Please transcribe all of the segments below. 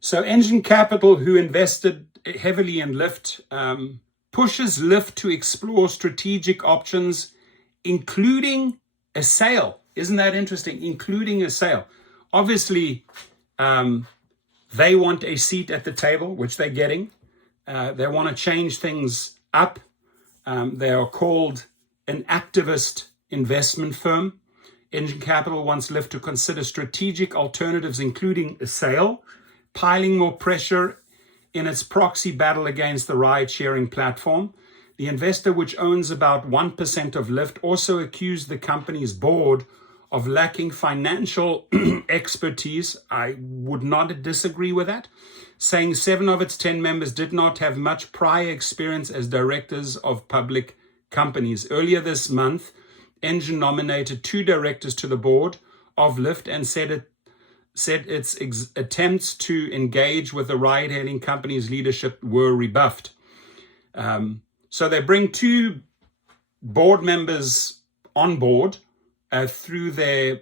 So Engine Capital, who invested heavily in LYFT, pushes LYFT to explore strategic options, including a sale. Isn't that interesting? Including a sale. Obviously, they want a seat at the table, which they're getting. They want to change things up. They are called an activist investment firm. Engine Capital wants LYFT to consider strategic alternatives, including a sale, piling more pressure in its proxy battle against the ride-sharing platform. The investor, which owns about 1% of LYFT, also accused the company's board of lacking financial expertise. I would not disagree with that, saying 7 of its 10 members did not have much prior experience as directors of public companies. Earlier this month, Engine nominated 2 directors to the board of LYFT and said its attempts to engage with the ride-hailing company's leadership were rebuffed. So they bring 2 board members on board through their,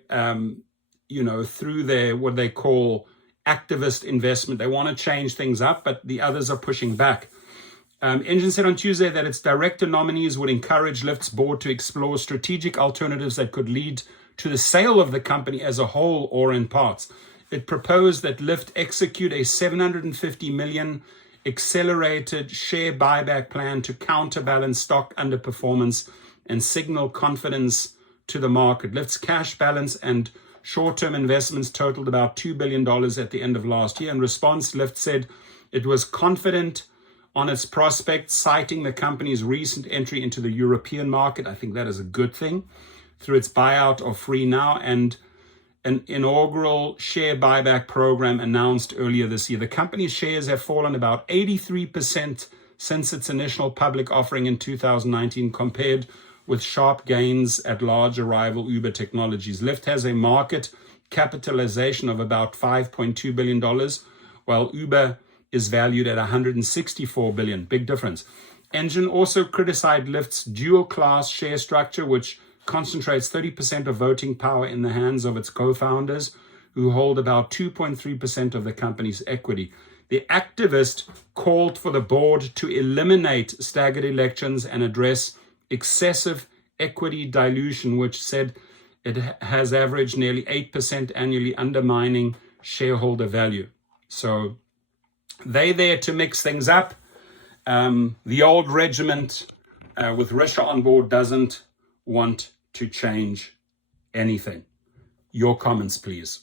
through their what they call activist investment. They want to change things up, but the others are pushing back. Engine said on Tuesday that its director nominees would encourage LYFT's board to explore strategic alternatives that could lead to the sale of the company as a whole or in parts. It proposed that LYFT execute a $750 million accelerated share buyback plan to counterbalance stock underperformance and signal confidence to the market. LYFT's cash balance and short-term investments totaled about $2 billion at the end of last year. In response, LYFT said it was confident on its prospects, citing the company's recent entry into the European market. I think that is a good thing, through its buyout of FreeNow and an inaugural share buyback program announced earlier this year. The company's shares have fallen about 83% since its initial public offering in 2019, compared with sharp gains at larger rival Uber Technologies. LYFT has a market capitalization of about $5.2 billion, while Uber is valued at $164 billion. Big difference. Engine also criticized LYFT's dual-class share structure, which concentrates 30% of voting power in the hands of its co-founders, who hold about 2.3% of the company's equity. The activist called for the board to eliminate staggered elections and address excessive equity dilution, which said it has averaged nearly 8% annually, undermining shareholder value. So they're there to mix things up. The old regiment with Risha on board doesn't want to change anything. Your comments, please.